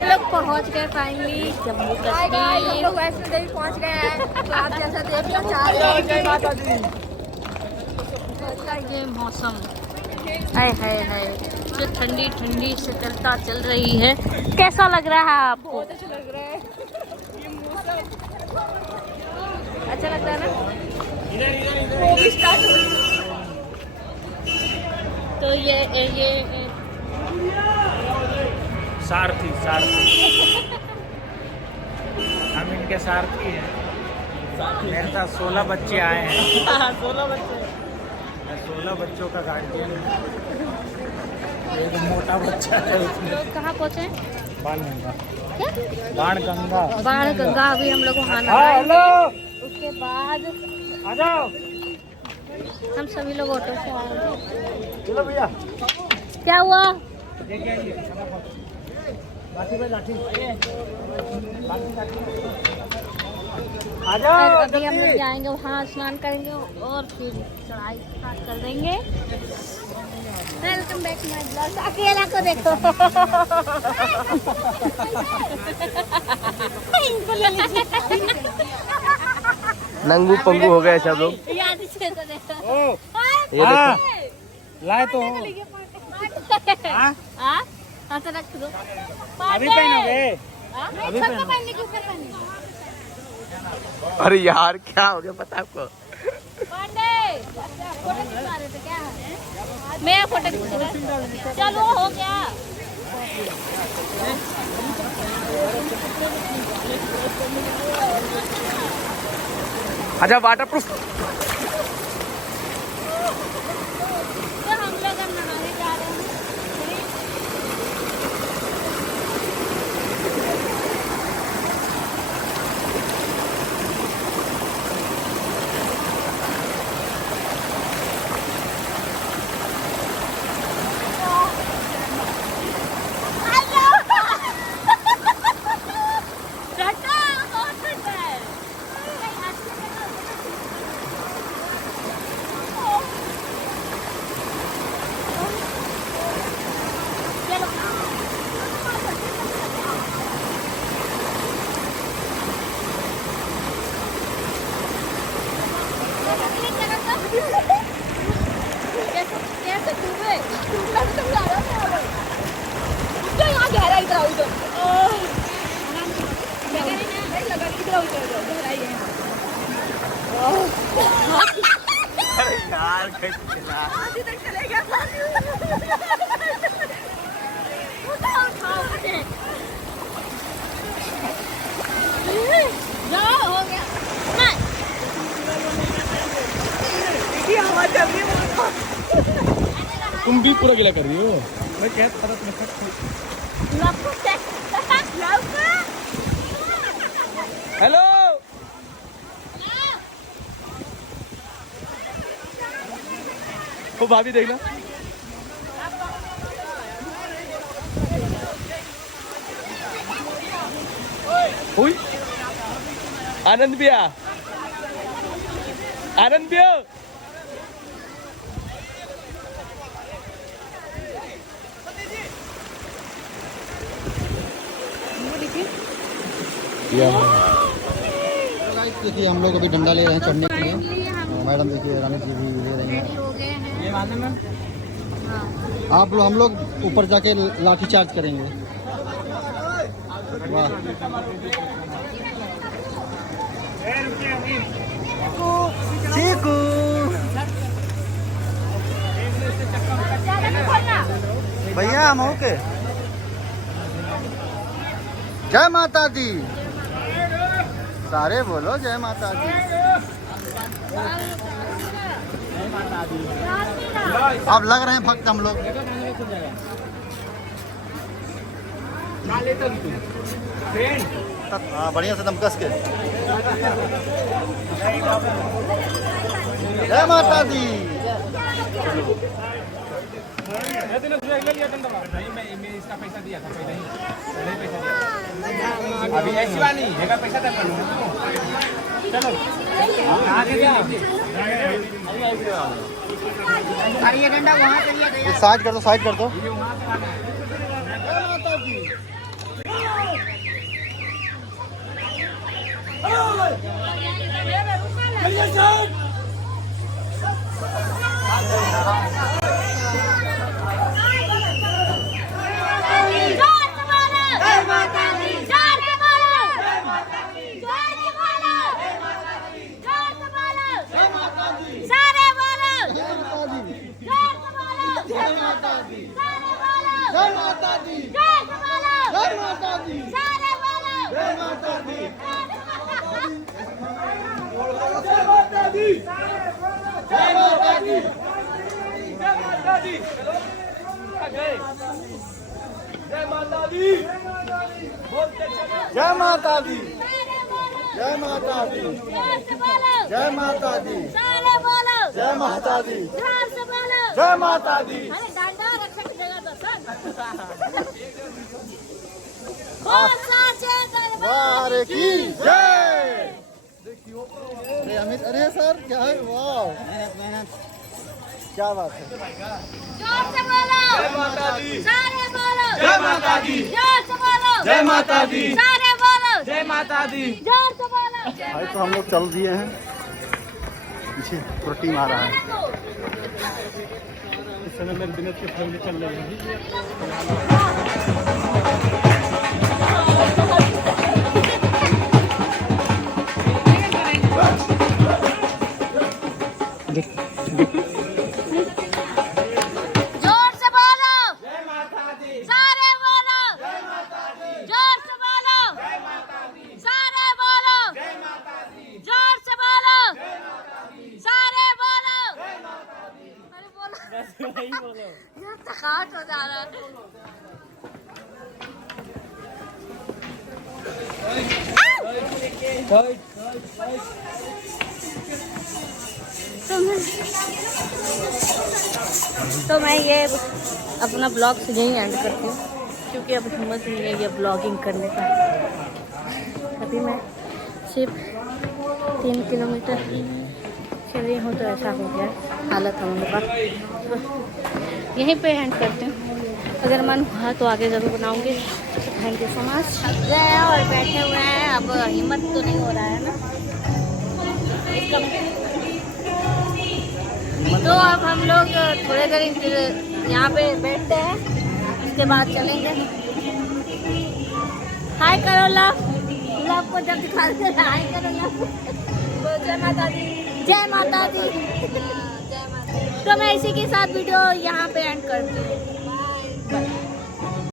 लोग पहुंच गए फाइनली जम्मू कश्मीर। हम लोग वैष्णो देवी पहुंच गए हैं। तो आप जैसा देखना चाह रहे हैं ये मौसम हाय हाय हाय जो ठंडी ठंडी से चल रही है। कैसा लग रहा है आपको? बहुत अच्छा लग रहा है ये मौसम। अच्छा लग रहा है ना? वो भी स्टार्ट हो गई। तो ये सारथी हम इनके सारथी हैं। मेरे साथ 16 बच्चे आए हैं। 16 बच्चे। मैं 16 बच्चों का गार्जियन हूँ। एक मोटा बच्चा है उसमें। लोग कहाँ पहुँचे? बाणगंगा। क्या? बाणगंगा। बाणगंगा अभी हम लोग वहाँ हाँ हेलो। उसके बाद आ जाओ। हम सभी लोग ऑटो से आ रहे हैं। चलो भैया। क्या हुआ? लाठी भाई लाठी। आ और जाओ। अभी हम लोग जाएंगे वहाँ स्नान करेंगे और फिर चढ़ाई स्टार्ट कर देंगे। Welcome back my blog. अकेला को देखो। इनको ले लीजिए। नंगू पंगू हो गए सब लोग। याद से तो देखो। ओ ये देखो लाए तो हो। हाँ? हाँ तो रख दो। अभी पहनोगे? अभी पहनने के ऊपर पहनने। अरे यार क्या हो गया पता आपको? पांडे फोटो खिंचवा रहे थे क्या? मैं फोटो खींच रहा। चलो हो गया। अच्छा वाटर प्रूफ। तो हम लोग अब नहाने जा रहे हैं। अरे यार जाओ हो गया। तुम भी पूरा गिला कर रही हो। मैं क्या पता हेलो वो भाभी देखना। हुई आनंद भैया आनंद भैया देखिए हम लोग अभी डंडा ले रहे हैं चढ़ने के लिए। मैडम देखिए रानी जी भी ले रही हैं। हो गए हैं। ये मालूम है? आप लोग हम लोग ऊपर जाके लाठी चार्ज करेंगे। वाह चीकू भैया हम ओके। जय माता दी सारे बोलो जय माता दी। अब लग रहे हैं भक्त हम लोग। हाँ बढ़िया से दम कस के। जय माता दी। मैं इसका पैसा दिया था पहले ही पैसा दिया। अभी ऐसी बात नहीं है, पैसा तक चलो आगे ये डंडा वहाँ चलिए। साइड कर दो साइड कर दो। जय माता दी, जय माता दी, जय माता दी, जय माता दी, जय माता दी। वारे की जय। अरे अमित, अरे सर क्या है, वाह मेहनत मेहनत, क्या बात है। जय माता दी, सारे बोलो जय माता दी, जय माता दी, सारे बोलो जय माता दी। जोर से बोलो। भाई तो हम लोग चल दिए हैं, पीछे पूरा टीम आ रहा है। इस समय मेरे बिनेट की फैमिली चल रही है। जोर से बोलो जय माता दी, सारे बोलो जय माता दी, जोर से बोलो जय माता दी, सारे बोलो जय माता दी, जोर से बोलो जय माता दी, सारे बोलो जय माता दी। अरे बोलो, बस वही बोलो, ये थकावट हो जा रहा है। तो मैं ये अपना ब्लॉग से यहीं एंड करती हूँ, क्योंकि अब हिम्मत नहीं है ये ब्लॉगिंग करने का। अभी मैं सिर्फ 3 किलोमीटर चली हूँ तो ऐसा हो गया हालत हम लोग का। तो यहीं पे एंड करती हूँ, अगर मन हुआ तो आगे ज़रूर बनाऊँगी। Thank you so much. थक गए और बैठे हुए हैं, अब हिम्मत तो नहीं हो रहा है ना। तो अब हम लोग थोड़ी देर यहाँ पे बैठते हैं, उसके बाद चलेंगे। हाय करो लव, लव को जब दिखाते हैं हाय करो लव। जय माता दी, जय माता दी। तो मैं इसी के साथ वीडियो यहाँ पे एंड करती हूँ।